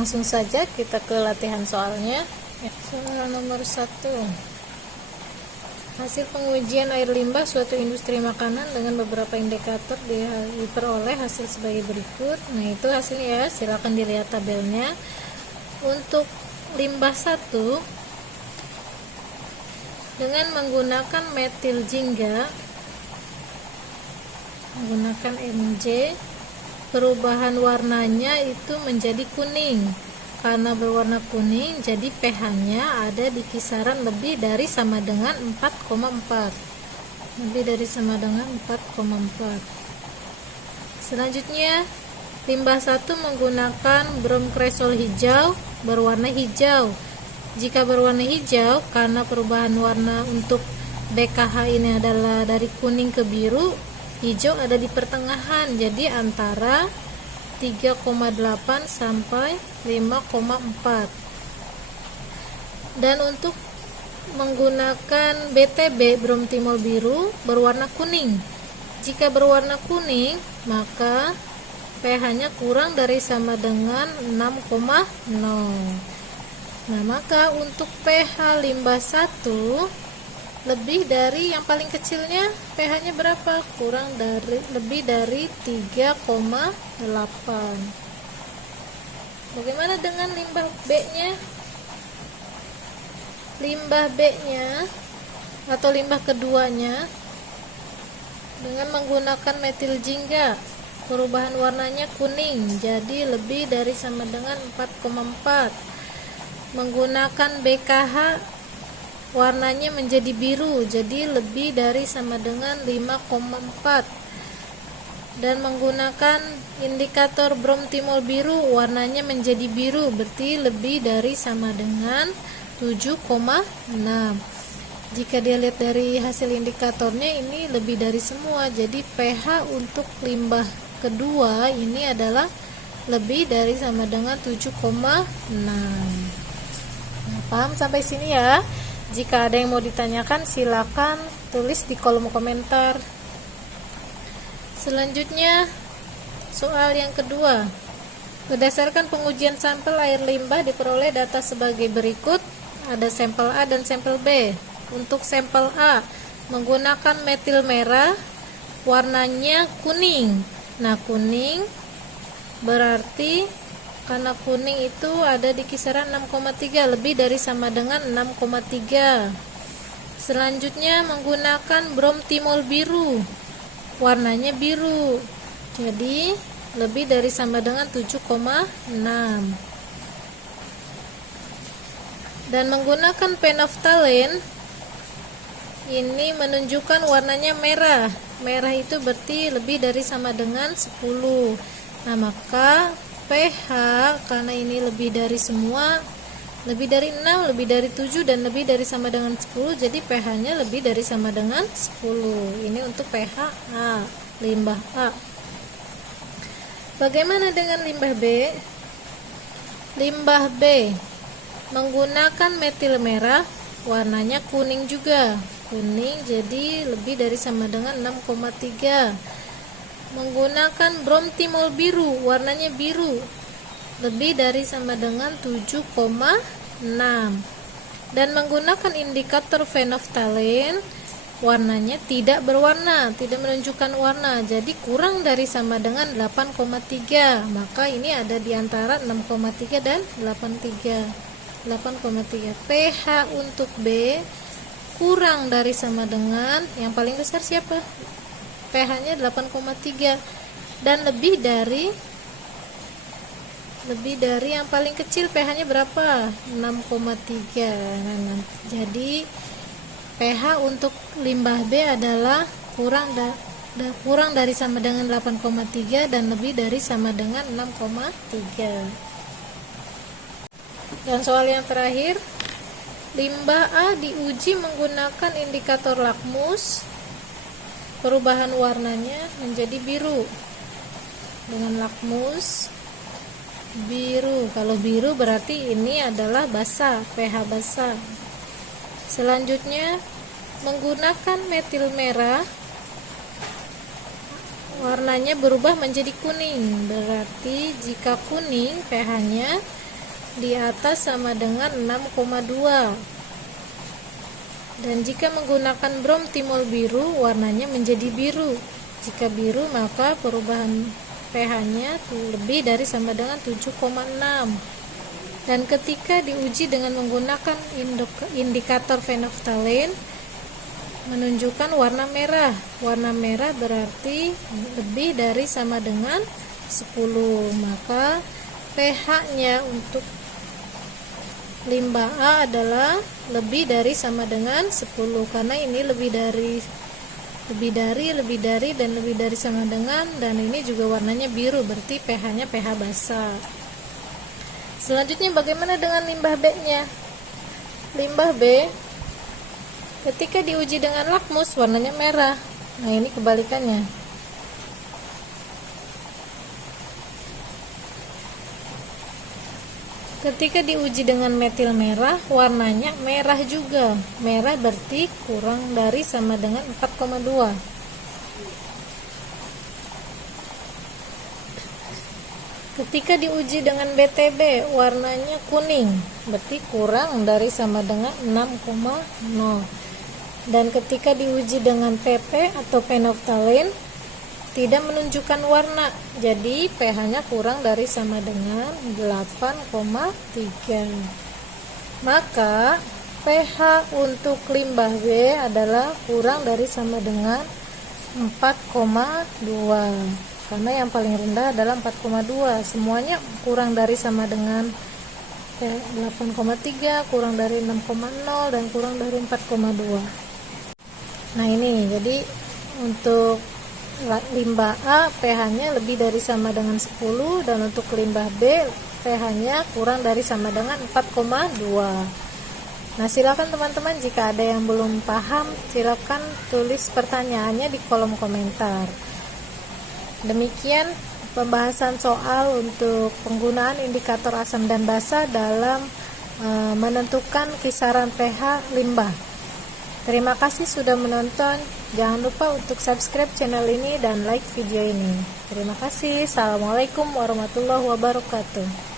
Langsung saja kita ke latihan soalnya. Soal nomor 1. Hasil pengujian air limbah suatu industri makanan dengan beberapa indikator diperoleh hasil sebagai berikut. Nah, itu hasilnya ya, silakan dilihat tabelnya. Untuk limbah 1 dengan menggunakan metil jingga, menggunakan Mj, perubahan warnanya itu menjadi kuning. Karena berwarna kuning, jadi pH-nya ada di kisaran lebih dari sama dengan 4,4. Lebih dari sama dengan 4,4. Selanjutnya, limbah 1 menggunakan bromkresol hijau berwarna hijau. Jika berwarna hijau, karena perubahan warna untuk BKH ini adalah dari kuning ke biru, hijau ada di pertengahan, jadi antara 3,8 sampai 5,4. Dan untuk menggunakan BTB bromtimol biru berwarna kuning. Jika berwarna kuning, maka pH-nya kurang dari sama dengan 6,0. Nah, maka untuk pH limbah 1 lebih dari yang paling kecilnya, pH-nya berapa? Lebih dari 3,8. Bagaimana dengan limbah B-nya? Limbah B-nya atau limbah keduanya dengan menggunakan metil jingga, perubahan warnanya kuning, jadi lebih dari sama dengan 4,4. Menggunakan BKH, warnanya menjadi biru, jadi lebih dari sama dengan 5,4. Dan menggunakan indikator bromtimol biru, warnanya menjadi biru, berarti lebih dari sama dengan 7,6. Jika dilihat dari hasil indikatornya, ini lebih dari semua, jadi pH untuk limbah kedua ini adalah lebih dari sama dengan 7,6. Nah, paham sampai sini ya? Jika ada yang mau ditanyakan, silakan tulis di kolom komentar. Selanjutnya, soal yang kedua. Berdasarkan pengujian sampel air limbah diperoleh data sebagai berikut. Ada sampel A dan sampel B. Untuk sampel A, menggunakan metil merah, warnanya kuning. Nah, kuning berarti karena kuning itu ada di kisaran 6,3, lebih dari sama dengan 6,3. Selanjutnya menggunakan bromtimol biru, warnanya biru, jadi lebih dari sama dengan 7,6. Dan menggunakan phenolphthalein, ini menunjukkan warnanya merah. Merah itu berarti lebih dari sama dengan 10. Nah, maka pH karena ini lebih dari semua, lebih dari 6, lebih dari 7, dan lebih dari sama dengan 10, jadi pH-nya lebih dari sama dengan 10. Ini untuk pH A, limbah A. Bagaimana dengan limbah B? Limbah B menggunakan metil merah, warnanya kuning juga. Kuning, jadi lebih dari sama dengan 6,3. Menggunakan bromtimol biru, warnanya biru, lebih dari sama dengan 7,6. Dan menggunakan indikator phenolphthalein, warnanya tidak berwarna, tidak menunjukkan warna, jadi kurang dari sama dengan 8,3. Maka ini ada di antara 6,3 dan 8,3. pH untuk B kurang dari sama dengan, yang paling besar siapa? pH-nya 8,3, dan lebih dari yang paling kecil, pH-nya berapa? 6,3. Jadi pH untuk limbah B adalah kurang dari sama dengan 8,3 dan lebih dari sama dengan 6,3. Dan soal yang terakhir, limbah A diuji menggunakan indikator lakmus, perubahan warnanya menjadi biru. Dengan lakmus biru, kalau biru berarti ini adalah basah, pH basah. Selanjutnya, menggunakan metil merah, warnanya berubah menjadi kuning. Berarti jika kuning, pH-nya di atas sama dengan 6,2. Dan jika menggunakan brom timol biru, warnanya menjadi biru. Jika biru, maka perubahan pH-nya lebih dari sama dengan 7,6. Dan ketika diuji dengan menggunakan indikator phenolphthalein, menunjukkan warna merah. Warna merah berarti lebih dari sama dengan 10. Maka pH-nya untuk limbah A adalah lebih dari sama dengan 10, karena ini lebih dari dan lebih dari sama dengan, dan ini juga warnanya biru, berarti pH-nya pH basa. Selanjutnya bagaimana dengan limbah B-nya? Limbah B ketika diuji dengan lakmus warnanya merah. Nah, ini kebalikannya. Ketika diuji dengan metil merah, warnanya merah juga. Merah berarti kurang dari sama dengan 4,2. Ketika diuji dengan BTB, warnanya kuning, berarti kurang dari sama dengan 6,0. Dan ketika diuji dengan PP atau phenolphthalein, tidak menunjukkan warna, jadi pH-nya kurang dari sama dengan 8,3. Maka pH untuk limbah B adalah kurang dari sama dengan 4,2, karena yang paling rendah adalah 4,2. Semuanya kurang dari sama dengan 8,3, kurang dari 6,0, dan kurang dari 4,2. Nah, ini jadi untuk limbah A pH-nya lebih dari sama dengan 10, dan untuk limbah B pH-nya kurang dari sama dengan 4,2. Nah, silakan teman-teman, jika ada yang belum paham, silakan tulis pertanyaannya di kolom komentar. Demikian pembahasan soal untuk penggunaan indikator asam dan basa dalam menentukan kisaran pH limbah. Terima kasih sudah menonton. Jangan lupa untuk subscribe channel ini dan like video ini. Terima kasih. Assalamualaikum warahmatullahi wabarakatuh.